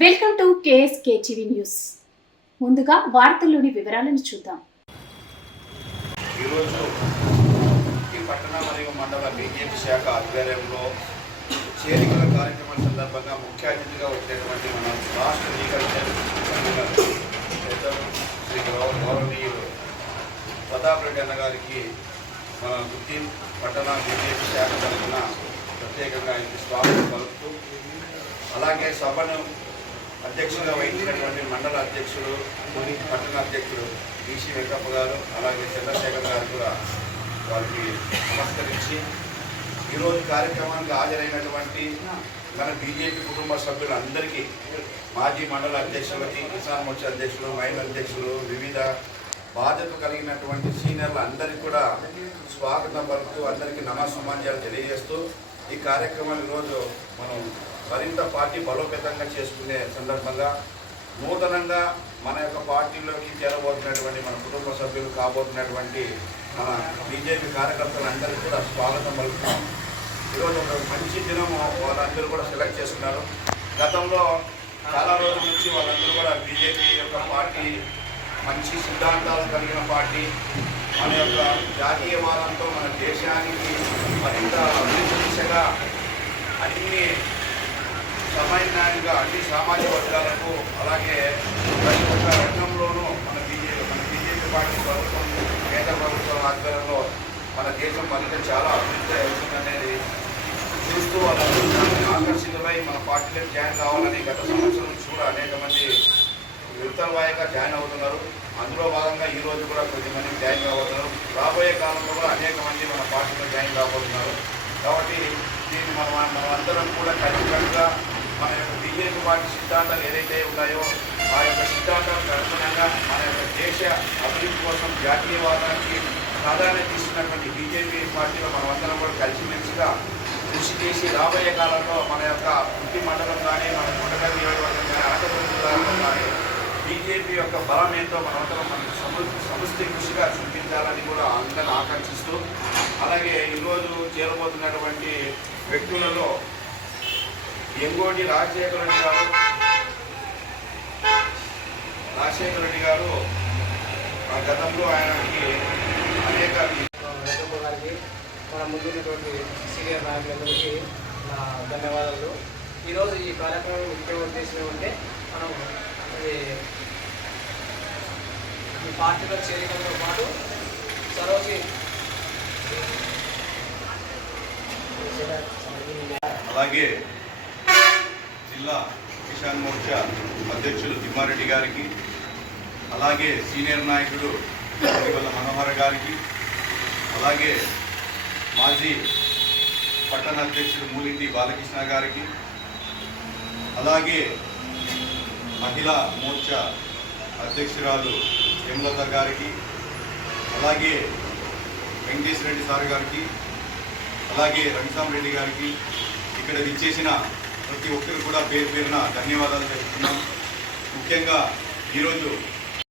Welcome to KSK TV news. ముందుగా వార్తల్లోని వివరాలను చూద్దాం. ఈరోజు ఈ పట్టణ మరియు మండల బీజేపీ శాఖ ఆధ్వర్యంలో చేరికల కార్యక్రమం సందర్భంగా ముఖ్య అతిథిగా వచ్చేటువంటి మన రాష్ట్ర లీగల్ శ్రీ గౌరవనీయులు ప్రతాప్ రెడ్డి అన్న గారికి మన గుత్తి పట్టణ బీజేపీ శాఖ తరఫున ప్రత్యేకంగా ఆయనకి స్వాగతం పలుకుతూ అలాగే సభను అధ్యక్షులుగా వహించినటువంటి మండల అధ్యక్షుడు పట్టణ అధ్యక్షుడు బీసీ వెంకప్ప గారు అలాగే చంద్రశేఖర్ గారు కూడా వారికి నమస్కరించి ఈరోజు కార్యక్రమానికి హాజరైనటువంటి మన బీజేపీ కుటుంబ సభ్యులందరికీ మాజీ మండల అధ్యక్షులకి కిసాన్ మోర్చా అధ్యక్షులు మహిళ అధ్యక్షులు వివిధ బాధ్యత కలిగినటువంటి సీనియర్లు అందరికీ కూడా స్వాగతం పలుకుతూ అందరికీ నమస్సమాన్యాలు తెలియజేస్తూ ఈ కార్యక్రమం ఈరోజు మనం మరింత పార్టీ బలోపేతంగా చేసుకునే సందర్భంగా నూతనంగా మన యొక్క పార్టీలోకి చేరబోతున్నటువంటి మన కుటుంబ సభ్యులు కాబోతున్నటువంటి మన బీజేపీ కార్యకర్తలందరికీ కూడా స్వాగతం పలుకుతున్నాం. ఈరోజు ఒక మంచి దినం వాళ్ళందరూ కూడా సెలెక్ట్ చేసుకున్నారు. గతంలో చాలా రోజుల నుంచి వాళ్ళందరూ కూడా బీజేపీ యొక్క పార్టీ మంచి సిద్ధాంతాలు కలిగిన పార్టీ మన యొక్క జాతీయవాదంతో మన దేశానికి మరింత అభివృద్ధి దిశగా అన్ని సమయంగా అన్ని సామాజిక వర్గాలకు అలాగే ప్రతి ఒక్క రంగంలోనూ మన బీజేపీ మన బీజేపీ పార్టీ ప్రభుత్వం కేంద్ర ప్రభుత్వం ఆధ్వర్యంలో మన దేశం మరింత చాలా అభివృద్ధి అవుతుందనేది చూస్తూ వాళ్ళందరూ ఆకర్షితులై మన పార్టీలో జాయిన్ కావాలని గత సంవత్సరం నుంచి కూడా అనేక మంది విడతలవాయిగా జాయిన్ అవుతున్నారు. అందులో భాగంగా ఈ రోజు కూడా కొద్దిమంది జాయిన్ కాబోతున్నారు. రాబోయే కాలంలో కూడా అనేక మంది మన పార్టీలో జాయిన్ కాబోతున్నారు. కాబట్టి దీన్ని మనం మనమందరం కూడా ఖచ్చితంగా మన యొక్క బీజేపీ పార్టీ సిద్ధాంతాలు ఏదైతే ఉన్నాయో ఆ యొక్క సిద్ధాంతాలకు అనుగుణంగా మన యొక్క దేశ అభివృద్ధి కోసం జాతీయవాదానికి ప్రాధాన్యత ఇస్తున్నటువంటి బీజేపీ పార్టీలో మనమందరం కూడా కలిసిమెలిసిగా కృషి చేసి రాబోయే కాలంలో మన యొక్క వృత్తి మండలం కానీ మన గుండగల్ నియోజకవర్గం కానీ అనంతపురం కానీ బీజేపీ యొక్క బలం ఏంటో మనమందరం మన సము సమిష్టి కృషిగా చూపించాలని కూడా అందరిని ఆకాంక్షిస్తూ అలాగే ఈరోజు చేరబోతున్నటువంటి వ్యక్తులలో ఎంగోటి రాజశేఖర రెడ్డి గారు. రాజశేఖర రెడ్డి గారు ఆ గతంలో ఆయనకి అనేక గారికి మన ముందున్నటువంటి సీనియర్ నాయకులందరికీ నా ధన్యవాదాలు. ఈరోజు ఈ కార్యక్రమం ముఖ్య ఉద్దేశం ఏమంటే మనం ఈ పార్టీలో చేరికలతో పాటు సరోజి అలాగే జిల్లా కిసాన్ మోర్చా అధ్యక్షులు తిమ్మారెడ్డి గారికి అలాగే సీనియర్ నాయకుడు వల్ల మనోహర్ గారికి అలాగే మాజీ పట్టణ అధ్యక్షుడు మూలింటి బాలకృష్ణ గారికి అలాగే మహిళా మోర్చా అధ్యక్షురాలు హేమలత గారికి అలాగే వెంకటేశ్వర రెడ్డి సార్ గారికి అలాగే రంగసామ్ రెడ్డి గారికి ఇక్కడ విచ్చేసిన ప్రతి ఒక్కరు కూడా పేరు పేరున ధన్యవాదాలు తెలుపుతున్నాం. ముఖ్యంగా ఈరోజు